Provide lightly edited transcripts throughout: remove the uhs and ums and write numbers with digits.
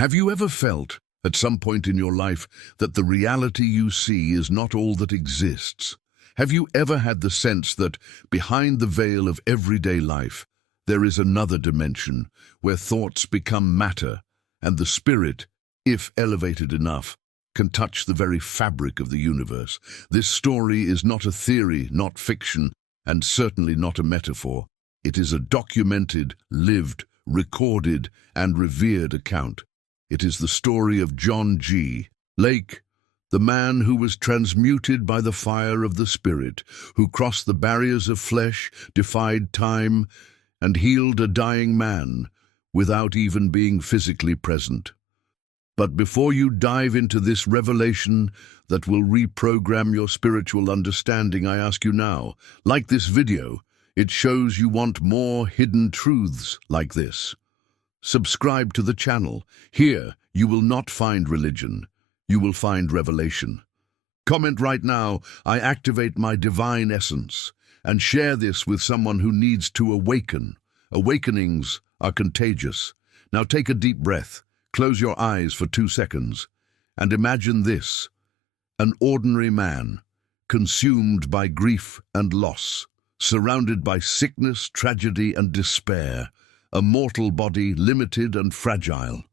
Have you ever felt, at some point in your life, that the reality you see is not all that exists? Have you ever had the sense that, behind the veil of everyday life, there is another dimension, where thoughts become matter, and the spirit, if elevated enough, can touch the very fabric of the universe? This story is not a theory, not fiction, and certainly not a metaphor. It is a documented, lived, recorded, and revered account. It is the story of John G. Lake, the man who was transmuted by the fire of the Spirit, who crossed the barriers of flesh, defied time, and healed a dying man without even being physically present. But before you dive into this revelation that will reprogram your spiritual understanding, I ask you now, like this video, it shows you want more hidden truths like this. Subscribe to the channel. Here, you will not find religion. You will find revelation. Comment right now, I activate my divine essence, and share this with someone who needs to awaken. Awakenings are contagious. Now take a deep breath, close your eyes for 2 seconds, and imagine this: an ordinary man, consumed by grief and loss, surrounded by sickness, tragedy, and despair, a mortal body, limited and fragile.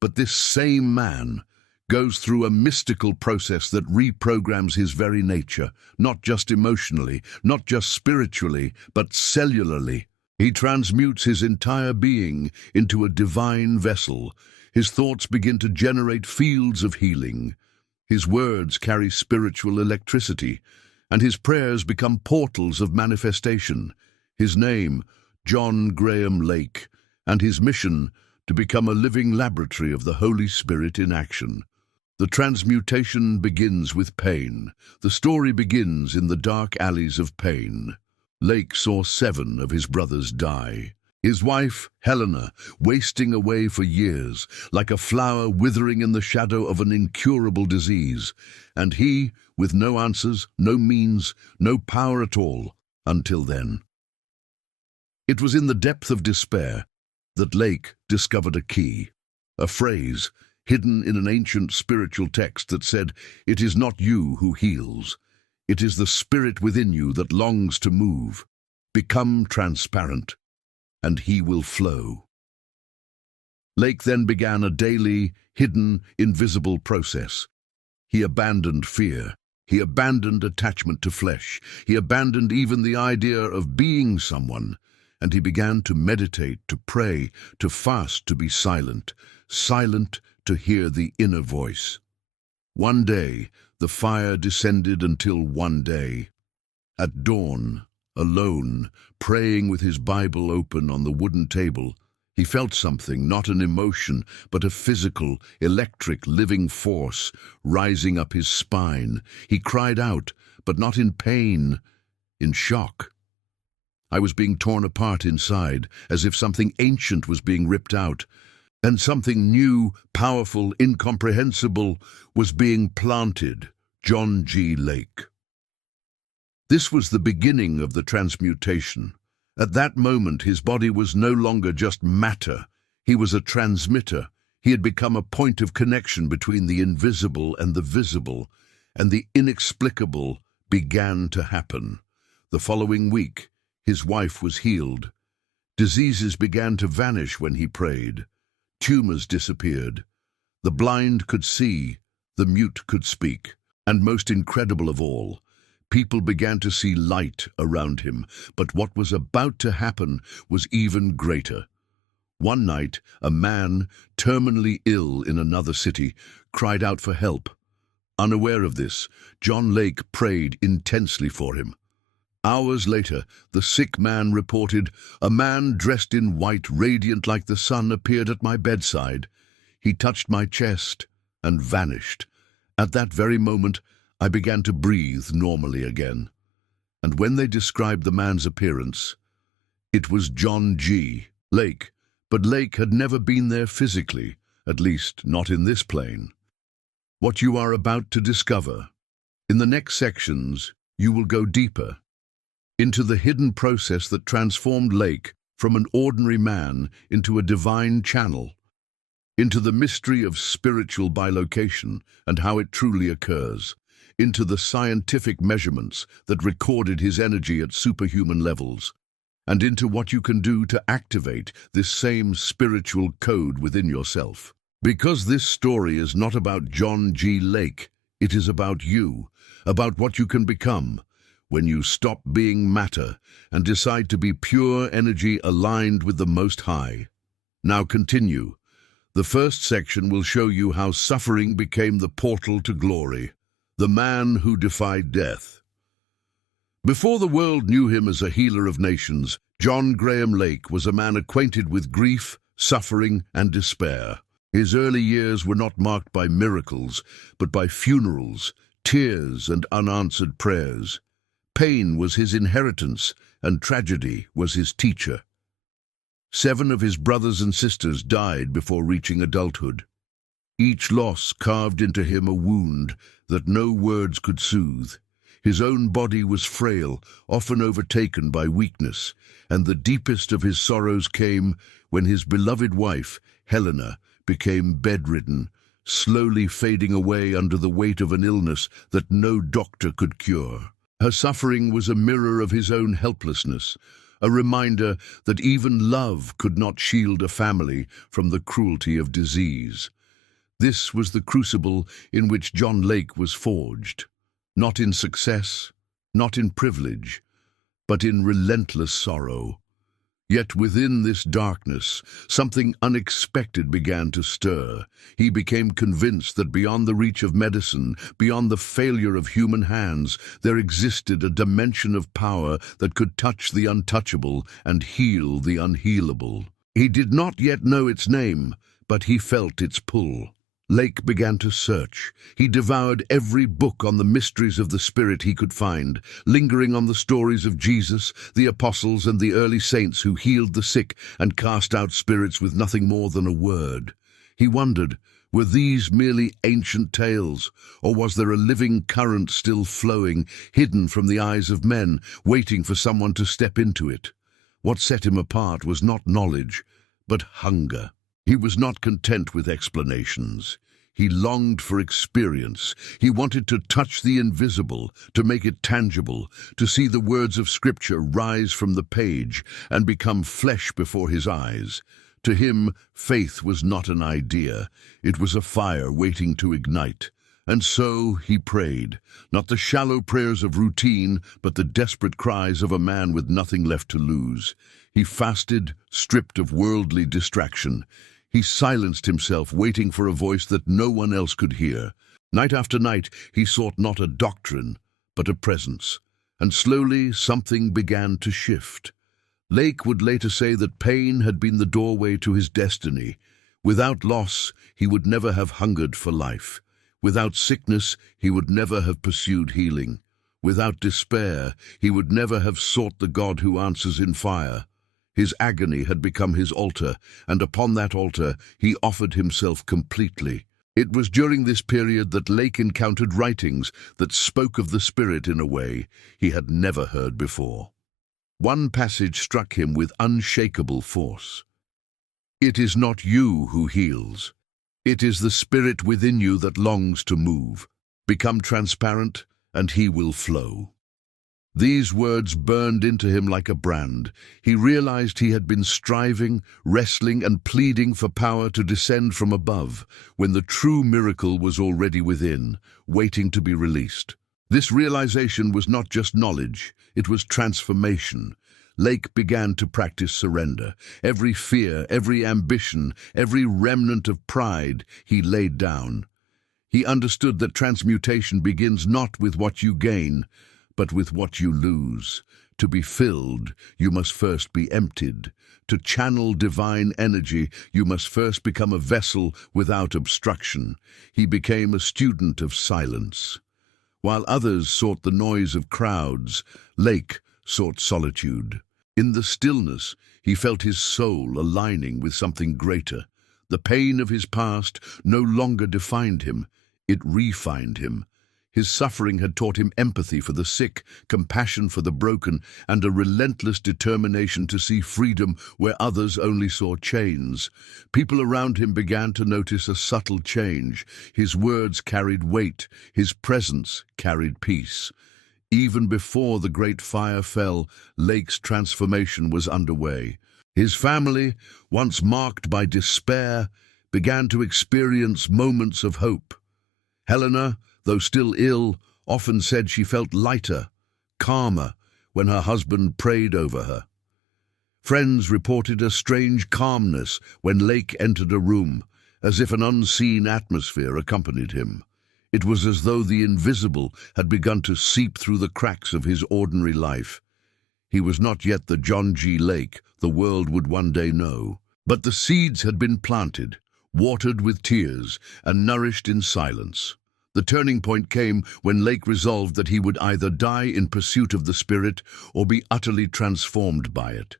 But this same man goes through a mystical process that reprograms his very nature, not just emotionally, not just spiritually, but cellularly. He transmutes his entire being into a divine vessel. His thoughts begin to generate fields of healing. His words carry spiritual electricity, and his prayers become portals of manifestation. His name, John Graham Lake, and his mission, to become a living laboratory of the Holy Spirit in action. The transmutation begins with pain. The story begins in the dark alleys of pain. Lake saw 7 of his brothers die. His wife, Helena, wasting away for years, like a flower withering in the shadow of an incurable disease, and he, with no answers, no means, no power at all, until then. It was in the depth of despair that Lake discovered a key, a phrase hidden in an ancient spiritual text that said, "It is not you who heals. It is the spirit within you that longs to move. Become transparent, and he will flow." Lake then began a daily, hidden, invisible process. He abandoned fear. He abandoned attachment to flesh. He abandoned even the idea of being someone. And he began to meditate, to pray, to fast, to be silent, silent to hear the inner voice. One day, the fire descended until one day. At dawn, alone, praying with his Bible open on the wooden table, he felt something, not an emotion, but a physical, electric, living force rising up his spine. He cried out, but not in pain, in shock. I was being torn apart inside, as if something ancient was being ripped out, and something new, powerful, incomprehensible was being planted. John G. Lake. This was the beginning of the transmutation. At that moment, his body was no longer just matter. He was a transmitter. He had become a point of connection between the invisible and the visible, and the inexplicable began to happen. The following week, his wife was healed. Diseases began to vanish when he prayed. Tumors disappeared. The blind could see, the mute could speak. And most incredible of all, people began to see light around him. But what was about to happen was even greater. One night, a man, terminally ill in another city, cried out for help. Unaware of this, John Lake prayed intensely for him. Hours later, the sick man reported, "A man dressed in white, radiant like the sun, appeared at my bedside. He touched my chest and vanished. At that very moment, I began to breathe normally again." And when they described the man's appearance, it was John G. Lake. But Lake had never been there physically, at least not in this plane. What you are about to discover. In the next sections, you will go deeper into the hidden process that transformed Lake from an ordinary man into a divine channel. into the mystery of spiritual bilocation and how it truly occurs, into the scientific measurements that recorded his energy at superhuman levels, and into what you can do to activate this same spiritual code within yourself. Because this story is not about John G. Lake, it is about you, about what you can become when you stop being matter and decide to be pure energy aligned with the Most High. Now continue. The first section will show you how suffering became the portal to glory, the man who defied death. Before the world knew him as a healer of nations, John Graham Lake was a man acquainted with grief, suffering, and despair. His early years were not marked by miracles, but by funerals, tears, and unanswered prayers. Pain was his inheritance, and tragedy was his teacher. 7 of his brothers and sisters died before reaching adulthood. Each loss carved into him a wound that no words could soothe. His own body was frail, often overtaken by weakness, and the deepest of his sorrows came when his beloved wife, Helena, became bedridden, slowly fading away under the weight of an illness that no doctor could cure. Her suffering was a mirror of his own helplessness, a reminder that even love could not shield a family from the cruelty of disease. This was the crucible in which John Lake was forged. Not in success, not in privilege, but in relentless sorrow. Yet within this darkness, something unexpected began to stir. He became convinced that beyond the reach of medicine, beyond the failure of human hands, there existed a dimension of power that could touch the untouchable and heal the unhealable. He did not yet know its name, but he felt its pull. Lake began to search. He devoured every book on the mysteries of the Spirit he could find, lingering on the stories of Jesus, the apostles, and the early saints who healed the sick and cast out spirits with nothing more than a word. He wondered, were these merely ancient tales, or was there a living current still flowing, hidden from the eyes of men, waiting for someone to step into it? What set him apart was not knowledge, but hunger. He was not content with explanations. He longed for experience. He wanted to touch the invisible, to make it tangible, to see the words of Scripture rise from the page and become flesh before his eyes. To him, faith was not an idea. It was a fire waiting to ignite. And so he prayed, not the shallow prayers of routine, but the desperate cries of a man with nothing left to lose. He fasted, stripped of worldly distraction. He silenced himself, waiting for a voice that no one else could hear. Night after night, he sought not a doctrine, but a presence. And slowly, something began to shift. Lake would later say that pain had been the doorway to his destiny. Without loss, he would never have hungered for life. Without sickness, he would never have pursued healing. Without despair, he would never have sought the God who answers in fire. His agony had become his altar, and upon that altar he offered himself completely. It was during this period that Lake encountered writings that spoke of the Spirit in a way he had never heard before. One passage struck him with unshakable force. "It is not you who heals. It is the Spirit within you that longs to move. Become transparent, and he will flow." These words burned into him like a brand. He realized he had been striving, wrestling, and pleading for power to descend from above, when the true miracle was already within, waiting to be released. This realization was not just knowledge, it was transformation. Lake began to practice surrender. Every fear, every ambition, every remnant of pride he laid down. He understood that transmutation begins not with what you gain, but with what you lose. To be filled, you must first be emptied. To channel divine energy, you must first become a vessel without obstruction. He became a student of silence. While others sought the noise of crowds, Lake sought solitude. In the stillness, he felt his soul aligning with something greater. The pain of his past no longer defined him, it refined him. His suffering had taught him empathy for the sick, compassion for the broken, and a relentless determination to see freedom where others only saw chains. People around him began to notice a subtle change. His words carried weight, his presence carried peace. Even before the great fire fell, Lake's transformation was underway. His family, once marked by despair, began to experience moments of hope. Helena, though still ill, often said she felt lighter, calmer, when her husband prayed over her. Friends reported a strange calmness when Lake entered a room, as if an unseen atmosphere accompanied him. It was as though the invisible had begun to seep through the cracks of his ordinary life. He was not yet the John G. Lake the world would one day know, but the seeds had been planted, watered with tears, and nourished in silence. The turning point came when Lake resolved that he would either die in pursuit of the Spirit or be utterly transformed by it.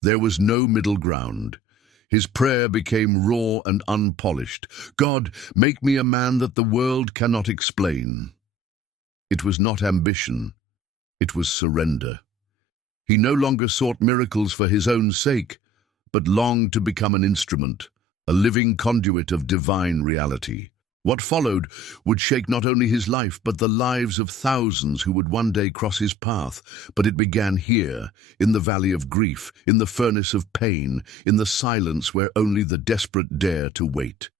There was no middle ground. His prayer became raw and unpolished. God, make me a man that the world cannot explain. It was not ambition. It was surrender. He no longer sought miracles for his own sake, but longed to become an instrument, a living conduit of divine reality. What followed would shake not only his life, but the lives of thousands who would one day cross his path. But it began here, in the valley of grief, in the furnace of pain, in the silence where only the desperate dare to wait.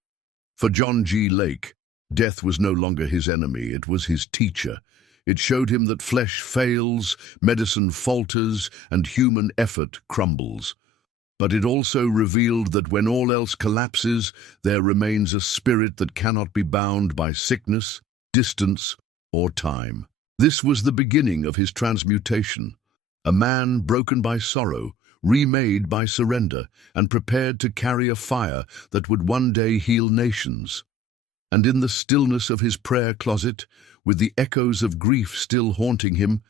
For John G. Lake, death was no longer his enemy, it was his teacher. It showed him that flesh fails, medicine falters, and human effort crumbles. But it also revealed that when all else collapses, there remains a spirit that cannot be bound by sickness, distance, or time. This was the beginning of his transmutation. A man broken by sorrow, remade by surrender, and prepared to carry a fire that would one day heal nations. And in the stillness of his prayer closet, with the echoes of grief still haunting him,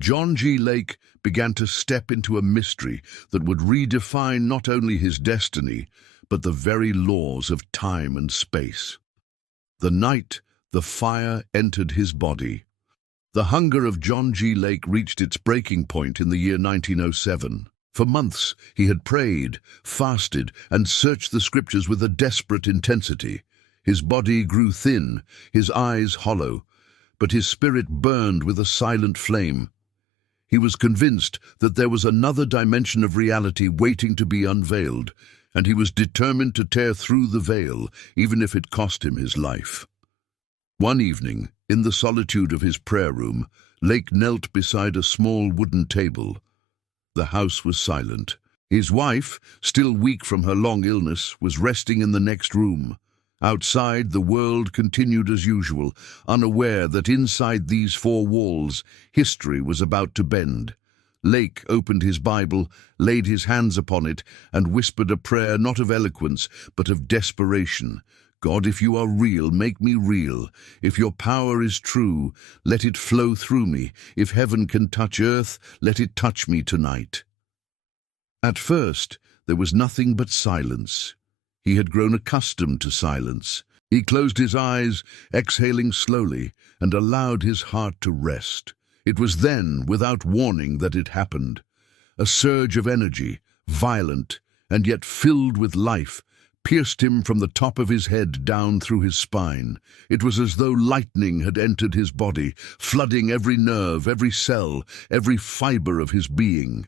John G. Lake began to step into a mystery that would redefine not only his destiny, but the very laws of time and space. The night the fire entered his body. The hunger of John G. Lake reached its breaking point in the year 1907. For months he had prayed, fasted, and searched the scriptures with a desperate intensity. His body grew thin, his eyes hollow, but his spirit burned with a silent flame. He was convinced that there was another dimension of reality waiting to be unveiled, and he was determined to tear through the veil, even if it cost him his life. One evening, in the solitude of his prayer room, Lake knelt beside a small wooden table. The house was silent. His wife, still weak from her long illness, was resting in the next room. Outside, the world continued as usual, unaware that inside these four walls, history was about to bend. Lake opened his Bible, laid his hands upon it, and whispered a prayer not of eloquence, but of desperation. God, if you are real, make me real. If your power is true, let it flow through me. If heaven can touch earth, let it touch me tonight. At first, there was nothing but silence. He had grown accustomed to silence. He closed his eyes, exhaling slowly, and allowed his heart to rest. It was then, without warning, that it happened. A surge of energy, violent, and yet filled with life, pierced him from the top of his head down through his spine. It was as though lightning had entered his body, flooding every nerve, every cell, every fiber of his being.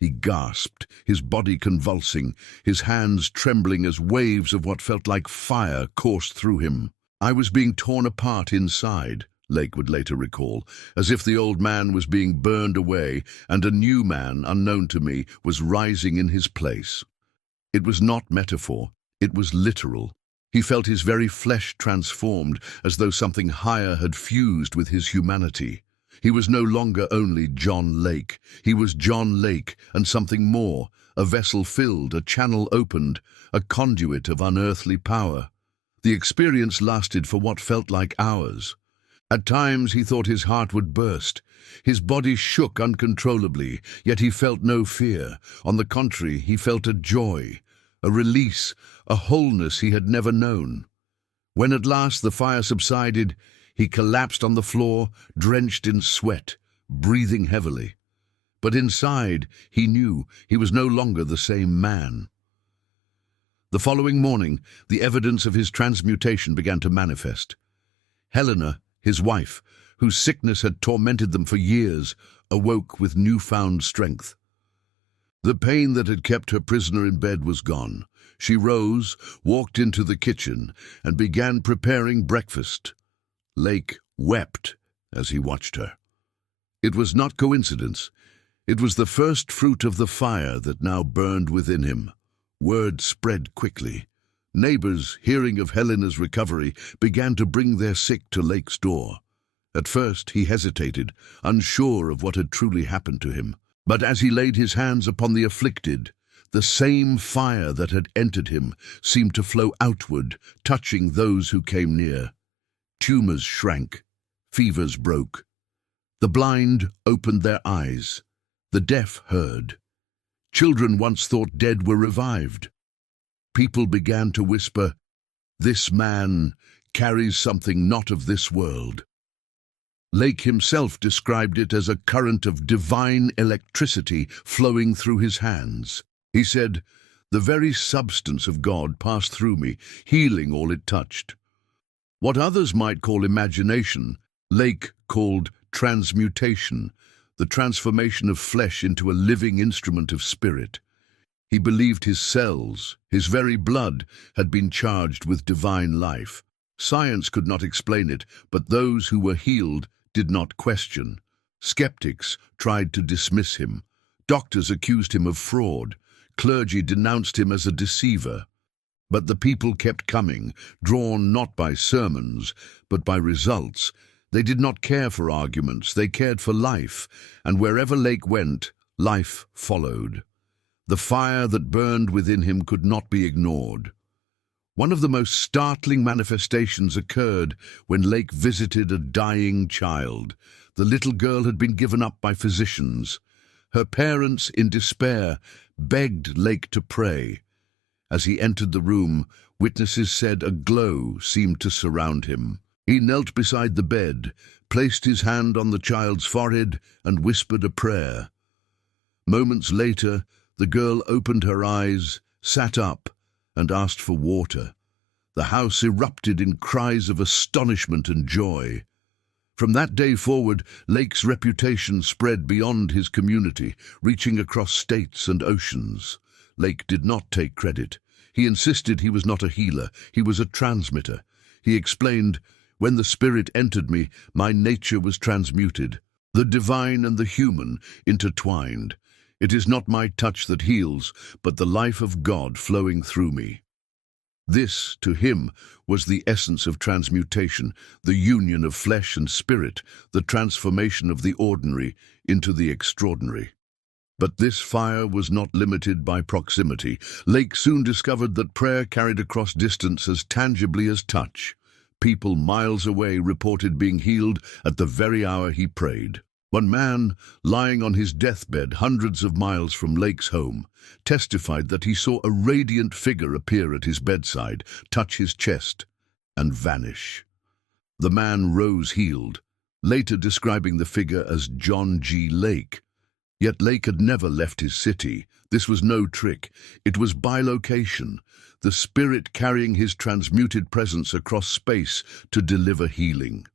He gasped, his body convulsing, his hands trembling as waves of what felt like fire coursed through him. I was being torn apart inside, Lake would later recall, as if the old man was being burned away and a new man, unknown to me, was rising in his place. It was not metaphor, it was literal. He felt his very flesh transformed, as though something higher had fused with his humanity. He was no longer only John Lake. He was John Lake and something more, a vessel filled, a channel opened, a conduit of unearthly power. The experience lasted for what felt like hours. At times he thought his heart would burst. His body shook uncontrollably, yet he felt no fear. On the contrary, he felt a joy, a release, a wholeness he had never known. When at last the fire subsided, He collapsed on the floor, drenched in sweat, breathing heavily. But inside, he knew he was no longer the same man. The following morning, the evidence of his transmutation began to manifest. Helena, his wife, whose sickness had tormented them for years, awoke with newfound strength. The pain that had kept her prisoner in bed was gone. She rose, walked into the kitchen, and began preparing breakfast. Lake wept as he watched her. It was not coincidence. It was the first fruit of the fire that now burned within him. Word spread quickly. Neighbors, hearing of Helena's recovery, began to bring their sick to Lake's door. At first he hesitated, unsure of what had truly happened to him. But as he laid his hands upon the afflicted, the same fire that had entered him seemed to flow outward, touching those who came near. Tumors shrank, fevers broke. The blind opened their eyes. The deaf heard. Children once thought dead were revived. People began to whisper, "This man carries something not of this world." Lake himself described it as a current of divine electricity flowing through his hands. He said, "The very substance of God passed through me, healing all it touched." What others might call imagination, Lake called transmutation, the transformation of flesh into a living instrument of spirit. He believed his cells, his very blood, had been charged with divine life. Science could not explain it, but those who were healed did not question. Skeptics tried to dismiss him. Doctors accused him of fraud. Clergy denounced him as a deceiver. But the people kept coming, drawn not by sermons, but by results. They did not care for arguments, they cared for life, and wherever Lake went, life followed. The fire that burned within him could not be ignored. One of the most startling manifestations occurred when Lake visited a dying child. The little girl had been given up by physicians. Her parents, in despair, begged Lake to pray. As he entered the room, witnesses said a glow seemed to surround him. He knelt beside the bed, placed his hand on the child's forehead, and whispered a prayer. Moments later, the girl opened her eyes, sat up, and asked for water. The house erupted in cries of astonishment and joy. From that day forward, Lake's reputation spread beyond his community, reaching across states and oceans. Lake did not take credit. He insisted he was not a healer, he was a transmitter. He explained, "When the Spirit entered me, my nature was transmuted. The divine and the human intertwined. It is not my touch that heals, but the life of God flowing through me." This, to him, was the essence of transmutation, the union of flesh and spirit, the transformation of the ordinary into the extraordinary. But this fire was not limited by proximity. Lake soon discovered that prayer carried across distance as tangibly as touch. People miles away reported being healed at the very hour he prayed. One man, lying on his deathbed hundreds of miles from Lake's home, testified that he saw a radiant figure appear at his bedside, touch his chest, and vanish. The man rose healed, later describing the figure as John G. Lake. Yet Lake had never left his city. This was no trick. It was bilocation, the Spirit carrying his transmuted presence across space to deliver healing.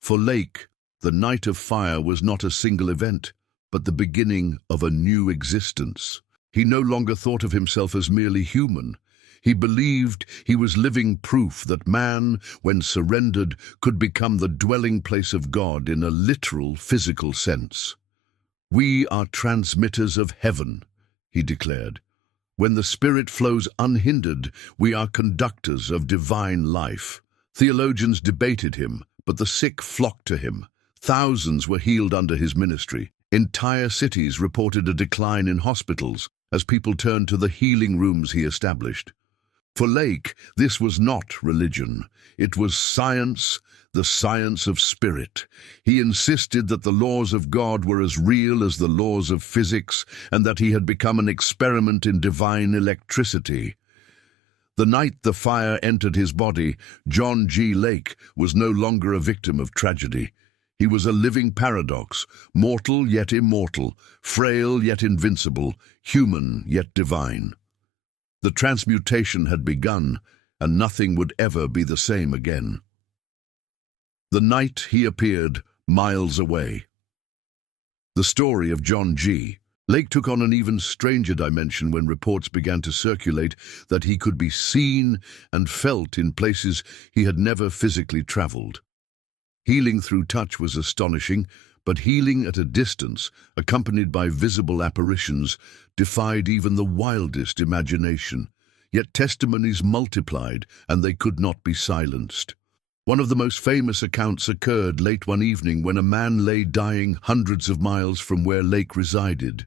For Lake, the night of fire was not a single event, but the beginning of a new existence. He no longer thought of himself as merely human. He believed he was living proof that man, when surrendered, could become the dwelling place of God in a literal, physical sense. "We are transmitters of heaven," he declared. "When the Spirit flows unhindered, we are conductors of divine life." Theologians debated him, but the sick flocked to him. Thousands were healed under his ministry. Entire cities reported a decline in hospitals as people turned to the healing rooms he established. For Lake, this was not religion. It was science, the science of spirit. He insisted that the laws of God were as real as the laws of physics and that he had become an experiment in divine electricity. The night the fire entered his body, John G. Lake was no longer a victim of tragedy. He was a living paradox, mortal yet immortal, frail yet invincible, human yet divine. The transmutation had begun, and nothing would ever be the same again. The night he appeared, miles away. The story of John G. Lake took on an even stranger dimension when reports began to circulate that he could be seen and felt in places he had never physically traveled. Healing through touch was astonishing, but healing at a distance, accompanied by visible apparitions, defied even the wildest imagination. Yet testimonies multiplied, and they could not be silenced. One of the most famous accounts occurred late one evening when a man lay dying hundreds of miles from where Lake resided.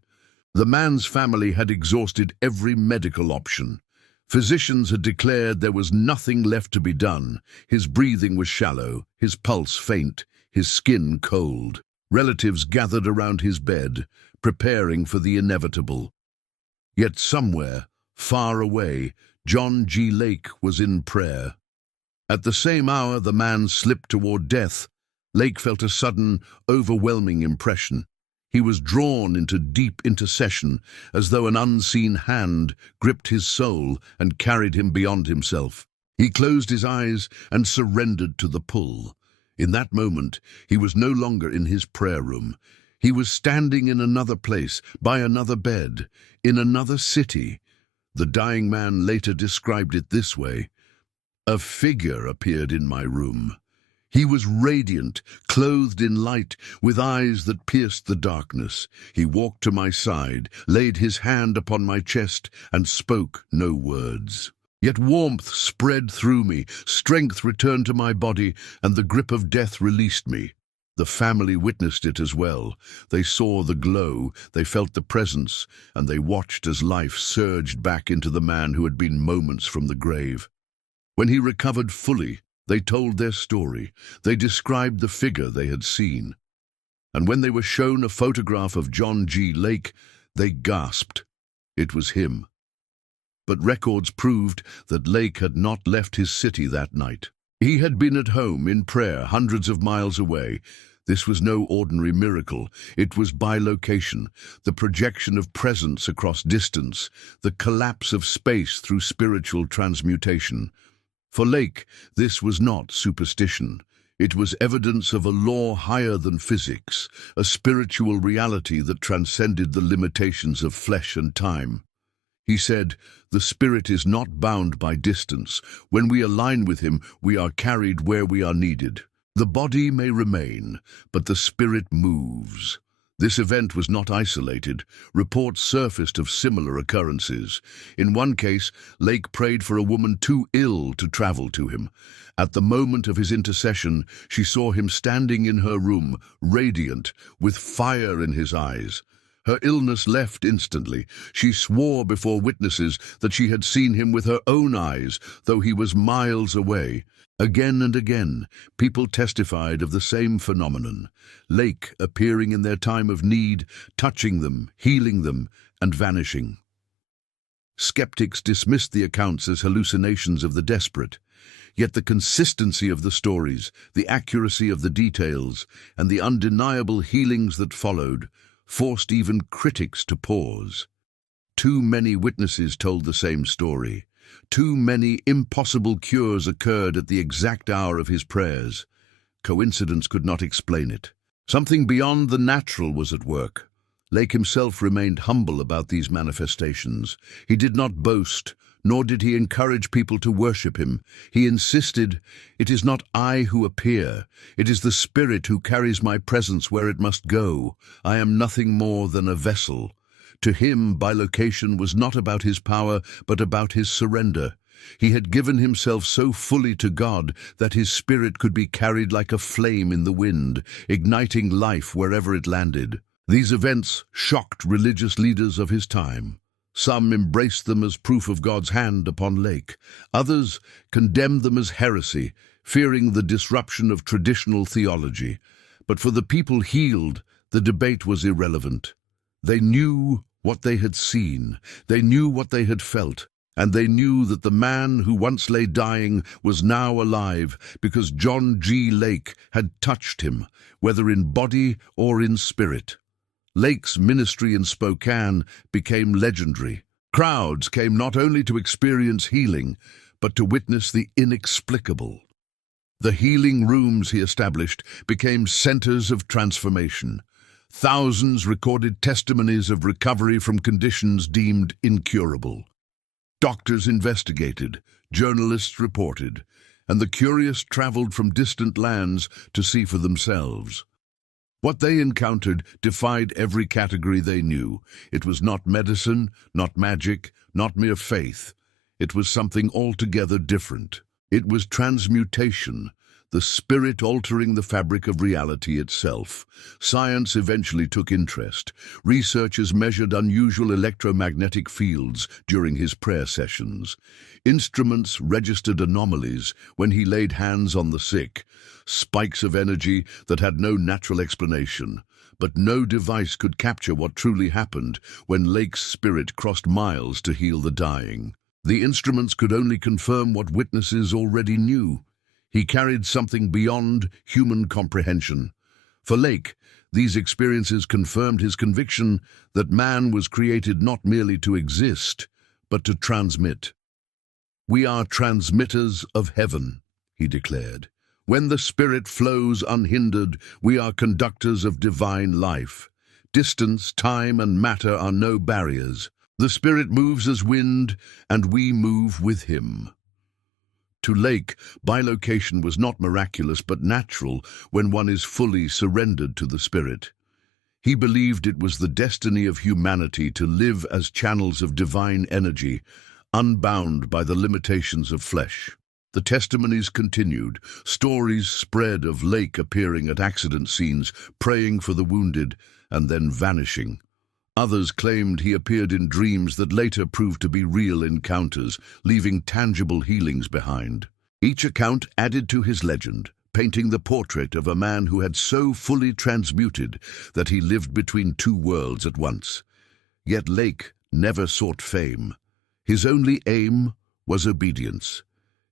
The man's family had exhausted every medical option. Physicians had declared there was nothing left to be done. His breathing was shallow, his pulse faint, his skin cold. Relatives gathered around his bed, preparing for the inevitable. Yet somewhere, far away, John G. Lake was in prayer. At the same hour the man slipped toward death, Lake felt a sudden, overwhelming impression. He was drawn into deep intercession, as though an unseen hand gripped his soul and carried him beyond himself. He closed his eyes and surrendered to the pull. In that moment, he was no longer in his prayer room. He was standing in another place, by another bed, in another city. The dying man later described it this way: "A figure appeared in my room. He was radiant, clothed in light, with eyes that pierced the darkness. He walked to my side, laid his hand upon my chest, and spoke no words. Yet warmth spread through me, strength returned to my body, and the grip of death released me." The family witnessed it as well. They saw the glow, they felt the presence, and they watched as life surged back into the man who had been moments from the grave. When he recovered fully, they told their story. They described the figure they had seen. And when they were shown a photograph of John G. Lake, they gasped. It was him. But records proved that Lake had not left his city that night. He had been at home in prayer hundreds of miles away. This was no ordinary miracle. It was bilocation, the projection of presence across distance, the collapse of space through spiritual transmutation. For Lake, this was not superstition. It was evidence of a law higher than physics, a spiritual reality that transcended the limitations of flesh and time. He said, "The spirit is not bound by distance. When we align with him, we are carried where we are needed. The body may remain, but the spirit moves." This event was not isolated. Reports surfaced of similar occurrences. In one case, Lake prayed for a woman too ill to travel to him. At the moment of his intercession, she saw him standing in her room, radiant, with fire in his eyes. Her illness left instantly. She swore before witnesses that she had seen him with her own eyes, though he was miles away. Again and again, people testified of the same phenomenon. Lake appearing in their time of need, touching them, healing them, and vanishing. Skeptics dismissed the accounts as hallucinations of the desperate. Yet the consistency of the stories, the accuracy of the details, and the undeniable healings that followed forced even critics to pause. Too many witnesses told the same story. Too many impossible cures occurred at the exact hour of his prayers. Coincidence could not explain it. Something beyond the natural was at work. Lake himself remained humble about these manifestations. He did not boast, nor did he encourage people to worship him. He insisted, "It is not I who appear. It is the Spirit who carries my presence where it must go. I am nothing more than a vessel." To him, bilocation was not about his power, but about his surrender. He had given himself so fully to God that his spirit could be carried like a flame in the wind, igniting life wherever it landed. These events shocked religious leaders of his time. Some embraced them as proof of God's hand upon Lake. Others condemned them as heresy, fearing the disruption of traditional theology. But for the people healed, the debate was irrelevant. They knew what they had seen. They knew what they had felt. And they knew that the man who once lay dying was now alive because John G. Lake had touched him, whether in body or in spirit. Lake's ministry in Spokane became legendary. Crowds came not only to experience healing, but to witness the inexplicable. The healing rooms he established became centers of transformation. Thousands recorded testimonies of recovery from conditions deemed incurable. Doctors investigated, journalists reported, and the curious traveled from distant lands to see for themselves. What they encountered defied every category they knew. It was not medicine, not magic, not mere faith. It was something altogether different. It was transmutation, the spirit altering the fabric of reality itself. Science eventually took interest. Researchers measured unusual electromagnetic fields during his prayer sessions. Instruments registered anomalies when he laid hands on the sick, spikes of energy that had no natural explanation. But no device could capture what truly happened when Lake's spirit crossed miles to heal the dying. The instruments could only confirm what witnesses already knew. He carried something beyond human comprehension. For Lake, these experiences confirmed his conviction that man was created not merely to exist, but to transmit. "We are transmitters of heaven," he declared. "When the Spirit flows unhindered, we are conductors of divine life. Distance, time, and matter are no barriers. The Spirit moves as wind, and we move with him." To Lake, bilocation was not miraculous but natural when one is fully surrendered to the Spirit. He believed it was the destiny of humanity to live as channels of divine energy, unbound by the limitations of flesh. The testimonies continued. Stories spread of Lake appearing at accident scenes, praying for the wounded, and then vanishing. Others claimed he appeared in dreams that later proved to be real encounters, leaving tangible healings behind. Each account added to his legend, painting the portrait of a man who had so fully transmuted that he lived between two worlds at once. Yet Lake never sought fame. His only aim was obedience.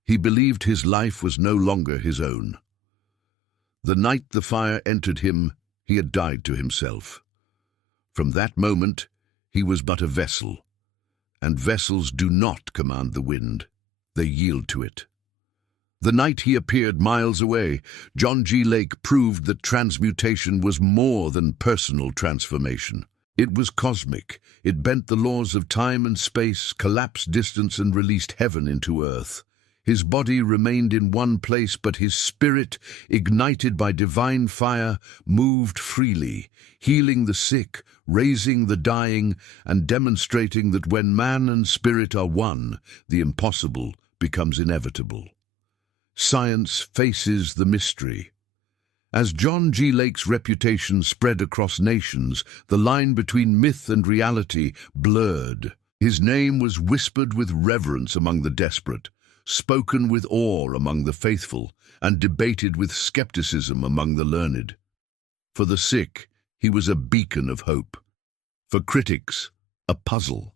He believed his life was no longer his own. The night the fire entered him, he had died to himself. From that moment, he was but a vessel, and vessels do not command the wind. They yield to it. The night he appeared miles away, John G. Lake proved that transmutation was more than personal transformation. It was cosmic. It bent the laws of time and space, collapsed distance, and released heaven into earth. His body remained in one place, but his spirit, ignited by divine fire, moved freely, healing the sick, raising the dying, and demonstrating that when man and spirit are one, the impossible becomes inevitable. Science faces the mystery. As John G. Lake's reputation spread across nations, the line between myth and reality blurred. His name was whispered with reverence among the desperate, spoken with awe among the faithful, and debated with skepticism among the learned. For the sick, he was a beacon of hope. For critics, a puzzle.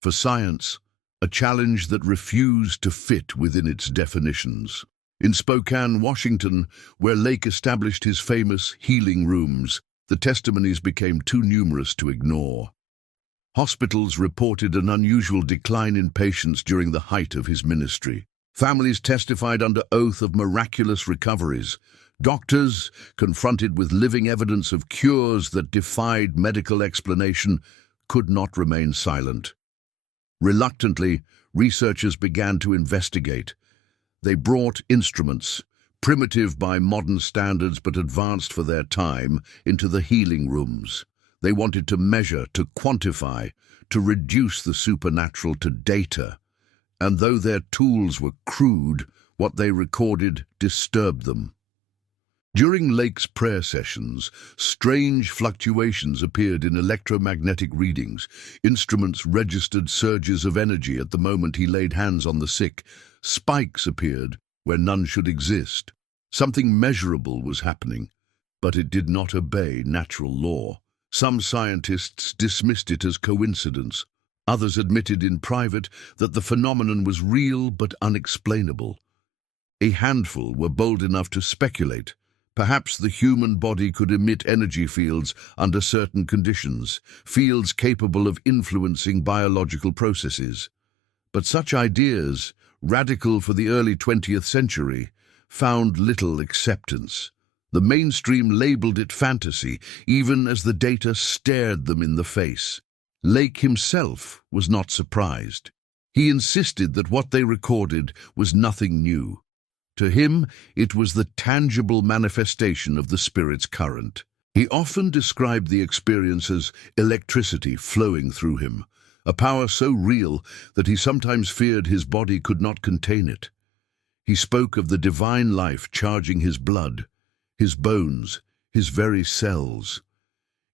For science, a challenge that refused to fit within its definitions. In Spokane, Washington, where Lake established his famous healing rooms, the testimonies became too numerous to ignore. Hospitals reported an unusual decline in patients during the height of his ministry. Families testified under oath of miraculous recoveries. Doctors, confronted with living evidence of cures that defied medical explanation, could not remain silent. Reluctantly, researchers began to investigate. They brought instruments, primitive by modern standards but advanced for their time, into the healing rooms. They wanted to measure, to quantify, to reduce the supernatural to data. And though their tools were crude, what they recorded disturbed them. During Lake's prayer sessions, strange fluctuations appeared in electromagnetic readings. Instruments registered surges of energy at the moment he laid hands on the sick. Spikes appeared where none should exist. Something measurable was happening, but it did not obey natural law. Some scientists dismissed it as coincidence. Others admitted in private that the phenomenon was real but unexplainable. A handful were bold enough to speculate. Perhaps the human body could emit energy fields under certain conditions, fields capable of influencing biological processes. But such ideas, radical for the early 20th century, found little acceptance. The mainstream labeled it fantasy, even as the data stared them in the face. Lake himself was not surprised. He insisted that what they recorded was nothing new. To him, it was the tangible manifestation of the spirit's current. He often described the experience as electricity flowing through him, a power so real that he sometimes feared his body could not contain it. He spoke of the divine life charging his blood, his bones, his very cells.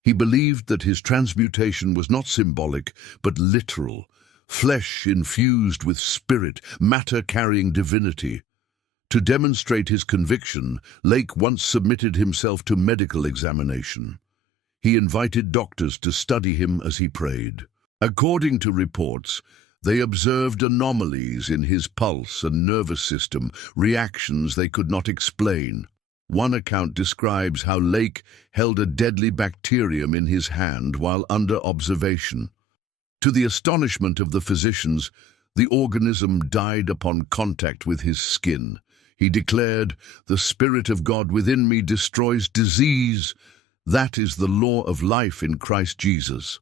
He believed that his transmutation was not symbolic, but literal, flesh infused with spirit, matter carrying divinity. To demonstrate his conviction, Lake once submitted himself to medical examination. He invited doctors to study him as he prayed. According to reports, they observed anomalies in his pulse and nervous system, reactions they could not explain. One account describes how Lake held a deadly bacterium in his hand while under observation. To the astonishment of the physicians, the organism died upon contact with his skin. He declared, "The Spirit of God within me destroys disease. That is the law of life in Christ Jesus."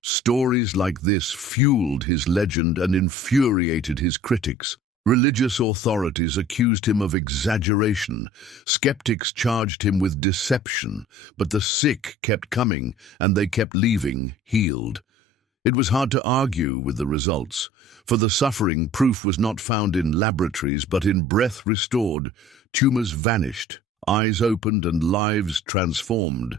Stories like this fueled his legend and infuriated his critics. Religious authorities accused him of exaggeration. Skeptics charged him with deception, but the sick kept coming and they kept leaving, healed. It was hard to argue with the results. For the suffering, proof was not found in laboratories, but in breath restored, tumors vanished, eyes opened, and lives transformed.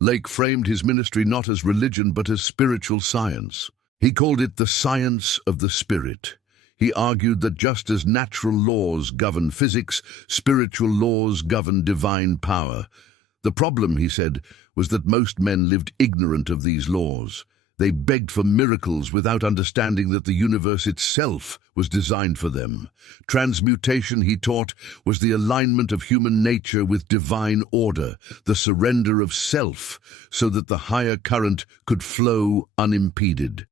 Lake framed his ministry not as religion, but as spiritual science. He called it the science of the spirit. He argued that just as natural laws govern physics, spiritual laws govern divine power. The problem, he said, was that most men lived ignorant of these laws. They begged for miracles without understanding that the universe itself was designed for them. Transmutation, he taught, was the alignment of human nature with divine order, the surrender of self, so that the higher current could flow unimpeded.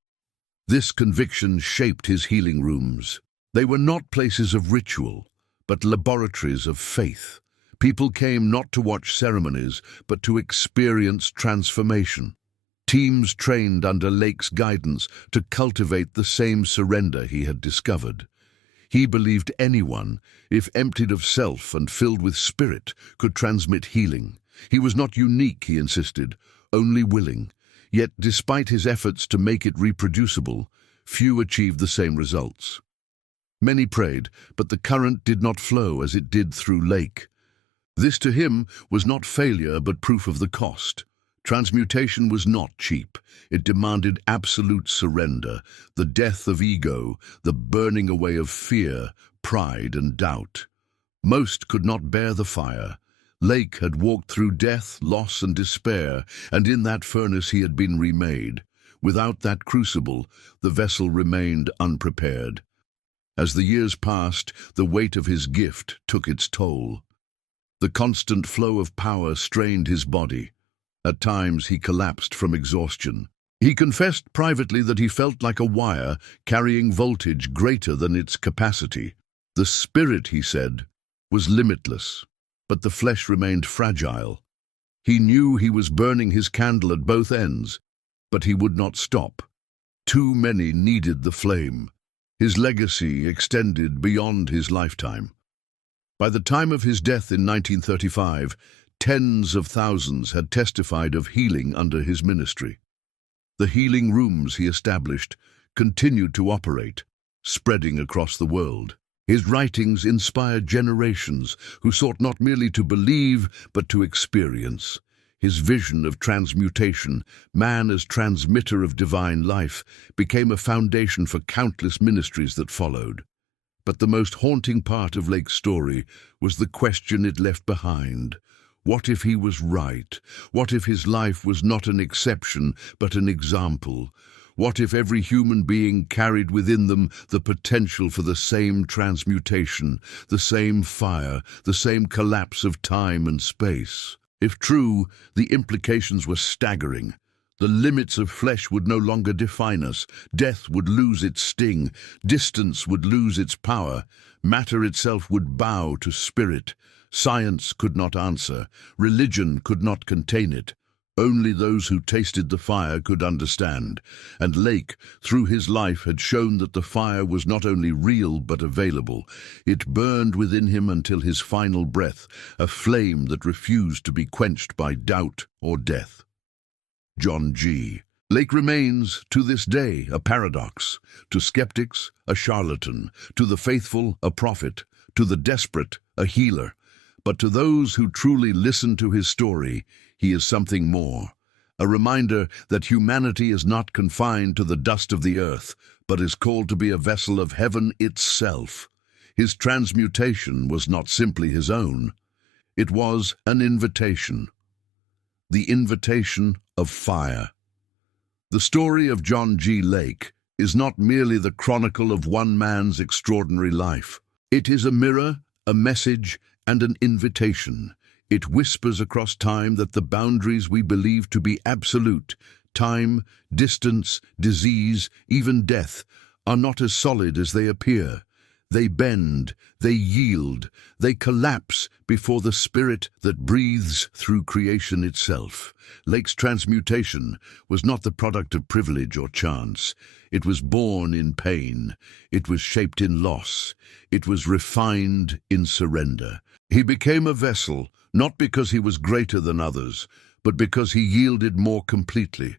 This conviction shaped his healing rooms. They were not places of ritual, but laboratories of faith. People came not to watch ceremonies, but to experience transformation. Teams trained under Lake's guidance to cultivate the same surrender he had discovered. He believed anyone, if emptied of self and filled with spirit, could transmit healing. He was not unique, he insisted, only willing. Yet, despite his efforts to make it reproducible, few achieved the same results. Many prayed, but the current did not flow as it did through Lake. This to him was not failure, but proof of the cost. Transmutation was not cheap. It demanded absolute surrender, the death of ego, the burning away of fear, pride, and doubt. Most could not bear the fire. Lake had walked through death, loss, and despair, and in that furnace he had been remade. Without that crucible, the vessel remained unprepared. As the years passed, the weight of his gift took its toll. The constant flow of power strained his body. At times he collapsed from exhaustion. He confessed privately that he felt like a wire carrying voltage greater than its capacity. The spirit, he said, was limitless, but the flesh remained fragile. He knew he was burning his candle at both ends, but he would not stop. Too many needed the flame. His legacy extended beyond his lifetime. By the time of his death in 1935, tens of thousands had testified of healing under his ministry. The healing rooms he established continued to operate, spreading across the world. His writings inspired generations who sought not merely to believe, but to experience. His vision of transmutation, man as transmitter of divine life, became a foundation for countless ministries that followed. But the most haunting part of Lake's story was the question it left behind. What if he was right? What if his life was not an exception, but an example? What if every human being carried within them the potential for the same transmutation, the same fire, the same collapse of time and space? If true, the implications were staggering. The limits of flesh would no longer define us. Death would lose its sting. Distance would lose its power. Matter itself would bow to spirit. Science could not answer. Religion could not contain it. Only those who tasted the fire could understand. And Lake, through his life, had shown that the fire was not only real but available. It burned within him until his final breath, a flame that refused to be quenched by doubt or death. John G. Lake remains, to this day, a paradox. To skeptics, a charlatan. To the faithful, a prophet. To the desperate, a healer. But to those who truly listen to his story, he is something more. A reminder that humanity is not confined to the dust of the earth, but is called to be a vessel of heaven itself. His transmutation was not simply his own. It was an invitation. The invitation of fire. The story of John G. Lake is not merely the chronicle of one man's extraordinary life. It is a mirror, a message, and an invitation. It whispers across time that the boundaries we believe to be absolute, time, distance, disease, even death, are not as solid as they appear. They bend, they yield, they collapse before the spirit that breathes through creation itself. Lake's transmutation was not the product of privilege or chance. It was born in pain. It was shaped in loss. It was refined in surrender. He became a vessel, not because he was greater than others, but because he yielded more completely.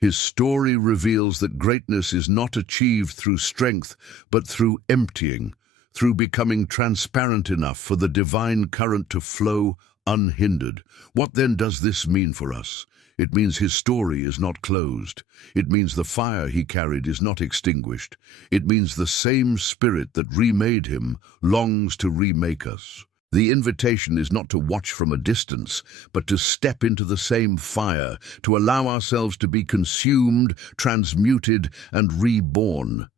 His story reveals that greatness is not achieved through strength, but through emptying, through becoming transparent enough for the divine current to flow unhindered. What then does this mean for us? It means his story is not closed. It means the fire he carried is not extinguished. It means the same spirit that remade him longs to remake us. The invitation is not to watch from a distance, but to step into the same fire, to allow ourselves to be consumed, transmuted, and reborn.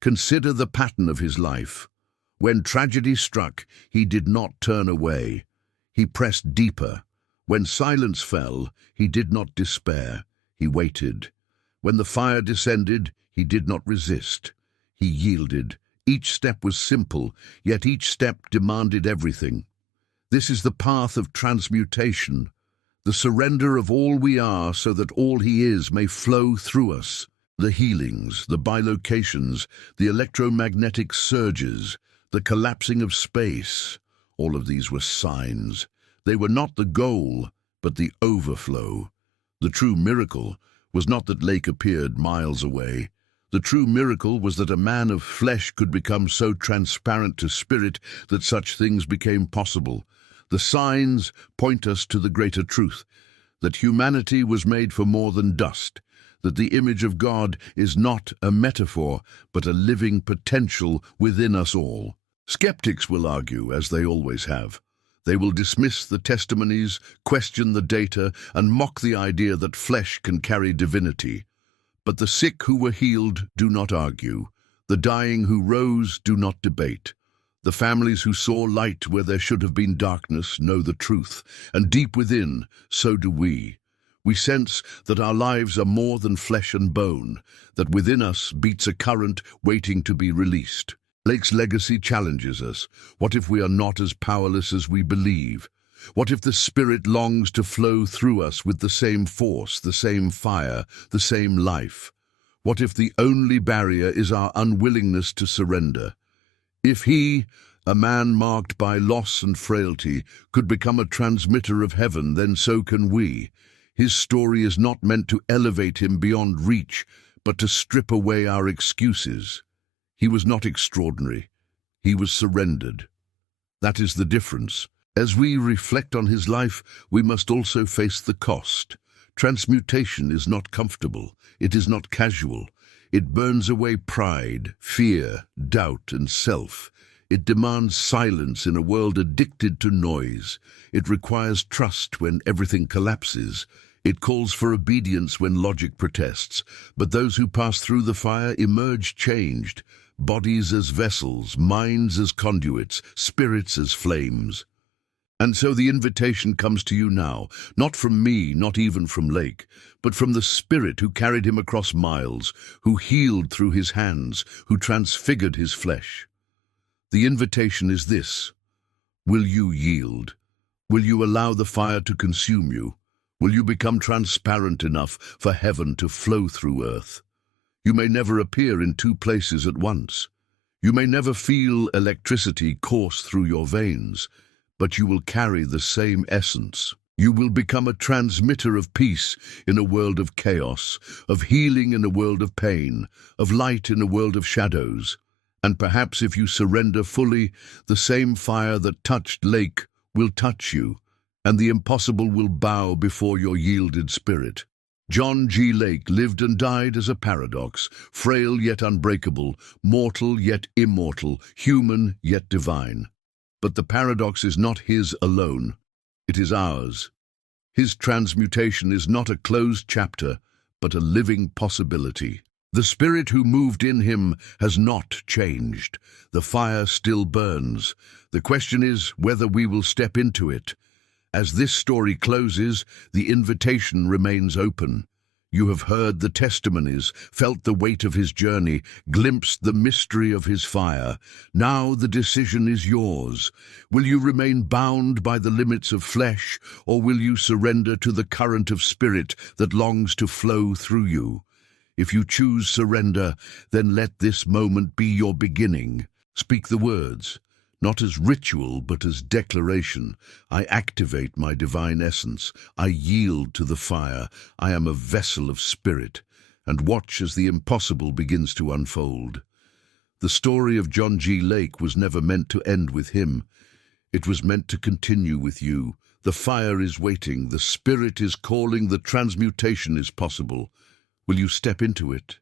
Consider the pattern of his life. When tragedy struck, he did not turn away. He pressed deeper. When silence fell, he did not despair. He waited. When the fire descended, he did not resist. He yielded. Each step was simple, yet each step demanded everything. This is the path of transmutation, the surrender of all we are so that all he is may flow through us. The healings, the bilocations, the electromagnetic surges, the collapsing of space, all of these were signs. They were not the goal, but the overflow. The true miracle was not that Lake appeared miles away. The true miracle was that a man of flesh could become so transparent to spirit that such things became possible. The signs point us to the greater truth, that humanity was made for more than dust, that the image of God is not a metaphor, but a living potential within us all. Skeptics will argue, as they always have. They will dismiss the testimonies, question the data, and mock the idea that flesh can carry divinity. But the sick who were healed do not argue. The dying who rose do not debate. The families who saw light where there should have been darkness know the truth, and deep within, so do we. We sense that our lives are more than flesh and bone, that within us beats a current waiting to be released. Lake's legacy challenges us. What if we are not as powerless as we believe? What if the Spirit longs to flow through us with the same force, the same fire, the same life? What if the only barrier is our unwillingness to surrender? If he, a man marked by loss and frailty, could become a transmitter of heaven, then so can we. His story is not meant to elevate him beyond reach, but to strip away our excuses. He was not extraordinary. He was surrendered. That is the difference. As we reflect on his life, we must also face the cost. Transmutation is not comfortable. It is not casual. It burns away pride, fear, doubt, and self. It demands silence in a world addicted to noise. It requires trust when everything collapses. It calls for obedience when logic protests, but those who pass through the fire emerge changed, bodies as vessels, minds as conduits, spirits as flames. And so the invitation comes to you now, not from me, not even from Lake, but from the Spirit who carried him across miles, who healed through his hands, who transfigured his flesh. The invitation is this: will you yield? Will you allow the fire to consume you? Will you become transparent enough for heaven to flow through earth? You may never appear in two places at once. You may never feel electricity course through your veins, but you will carry the same essence. You will become a transmitter of peace in a world of chaos, of healing in a world of pain, of light in a world of shadows. And perhaps if you surrender fully, the same fire that touched Lake will touch you, and the impossible will bow before your yielded spirit. John G. Lake lived and died as a paradox, frail yet unbreakable, mortal yet immortal, human yet divine. But the paradox is not his alone, it is ours. His transmutation is not a closed chapter, but a living possibility. The Spirit who moved in him has not changed. The fire still burns. The question is whether we will step into it. As this story closes, the invitation remains open. You have heard the testimonies, felt the weight of his journey, glimpsed the mystery of his fire. Now the decision is yours. Will you remain bound by the limits of flesh, or will you surrender to the current of spirit that longs to flow through you? If you choose surrender, then let this moment be your beginning. Speak the words, not as ritual but as declaration. I activate my divine essence. I yield to the fire. I am a vessel of spirit. And watch as the impossible begins to unfold. The story of John G. Lake was never meant to end with him. It was meant to continue with you. The fire is waiting. The Spirit is calling. The transmutation is possible. Will you step into it?